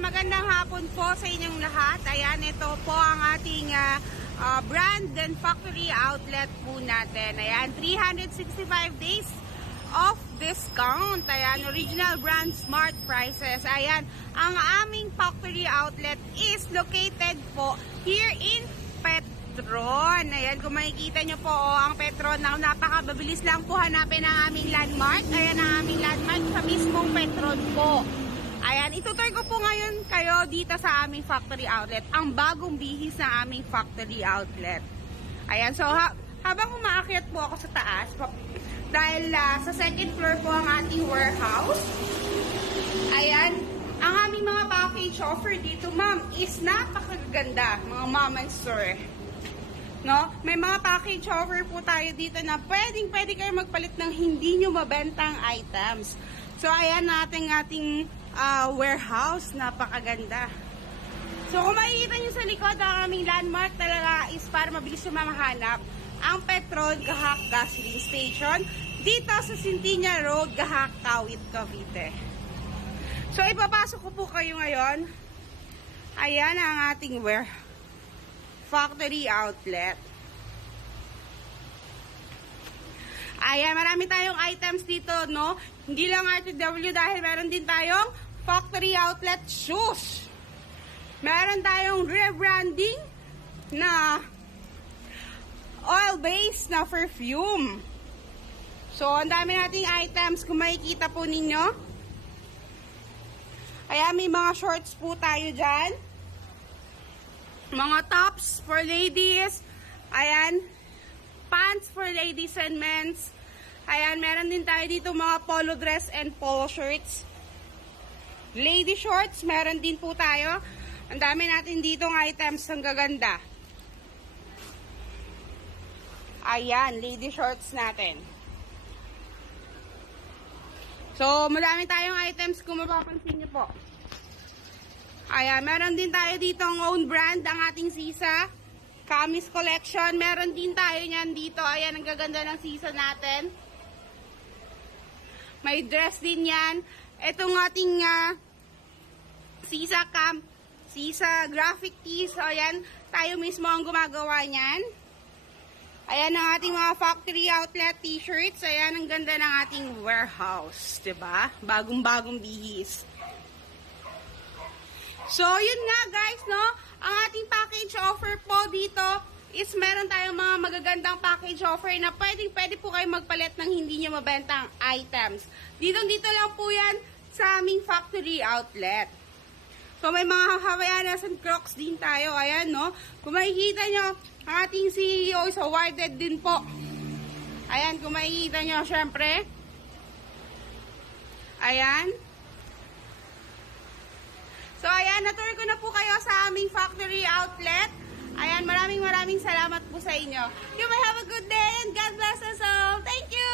magandang hapon po sa inyong lahat. Ayan, ito po ang ating brand and factory outlet po natin. Ayan, 365 days of discount. Ayan, original brand smart prices. Ayan, ang aming factory outlet is located po here in Petron. Ayan, kung makikita nyo po ang Petron, napakabilis lang po hanapin ang aming landmark. Ayan ang aming landmark sa mismong Petron po. Ayan, itutur ko po ngayon kayo dito sa aming factory outlet. Ang bagong bihis na aming factory outlet. Ayan, so habang umaakyat po ako sa taas, dahil sa second floor po ang ating warehouse. Ayan, ang aming mga package offer dito, ma'am, is napakaganda, mga mom and store. No? May mga package offer po tayo dito na pwede kayo magpalit ng hindi nyo mabentang items. So, ayan ating warehouse, napakaganda. So, kung makikita nyo sa likod, ang aming landmark talaga is para mabilis nyo mamahanap ang Petron Gahak Gasoline Station dito sa Sintinia Road, Gahak, Kawit, Cavite. So, ipapasok ko po kayo ngayon. Ayan ang ating factory outlet. Ayan, marami tayong items dito, no? Hindi lang RTW dahil meron din tayong factory outlet shoes. Meron tayong rebranding na oil-based na perfume. So, ang dami nating items kung makikita po ninyo. Ayan, may mga shorts po tayo dyan. Mga tops for ladies. Ayan, pants for ladies and men's. Ayan, meron din tayo dito mga polo dress and polo shirts. Lady shorts, meron din po tayo. Ang dami natin ditong items ang gaganda. Ayan, lady shorts natin. So, marami tayong items kung mapapansin nyo po. Ayan, meron din tayo dito ang own brand, ang ating Sisa Kamis Collection. Meron din tayo nyan dito. Ayan, ang gaganda ng Sisa natin. May dress din yan. Itong ating Sisa graphic tees. So, ayan, tayo mismo ang gumagawa nyan. Ayan ang ating mga factory outlet t-shirts. Ayan, ang ganda ng ating warehouse. Diba? Bagong-bagong bihis. So, yun nga guys, no? Ang ating package offer po dito is meron tayong mga magagandang package offer na pwede po kayo magpalit ng hindi nyo mabentang items. Dito lang po yan sa aming factory outlet. So, may mga Hawaiianas and Crocs din tayo. Ayan, no? Kung makikita nyo, ang ating CEO is awarded din po. Ayan, kung makikita nyo, syempre. Ayan. So, ayan, natuloy ko na po kayo sa aming factory outlet. Ayan, maraming salamat po sa inyo. You may have a good day and God bless us all. Thank you!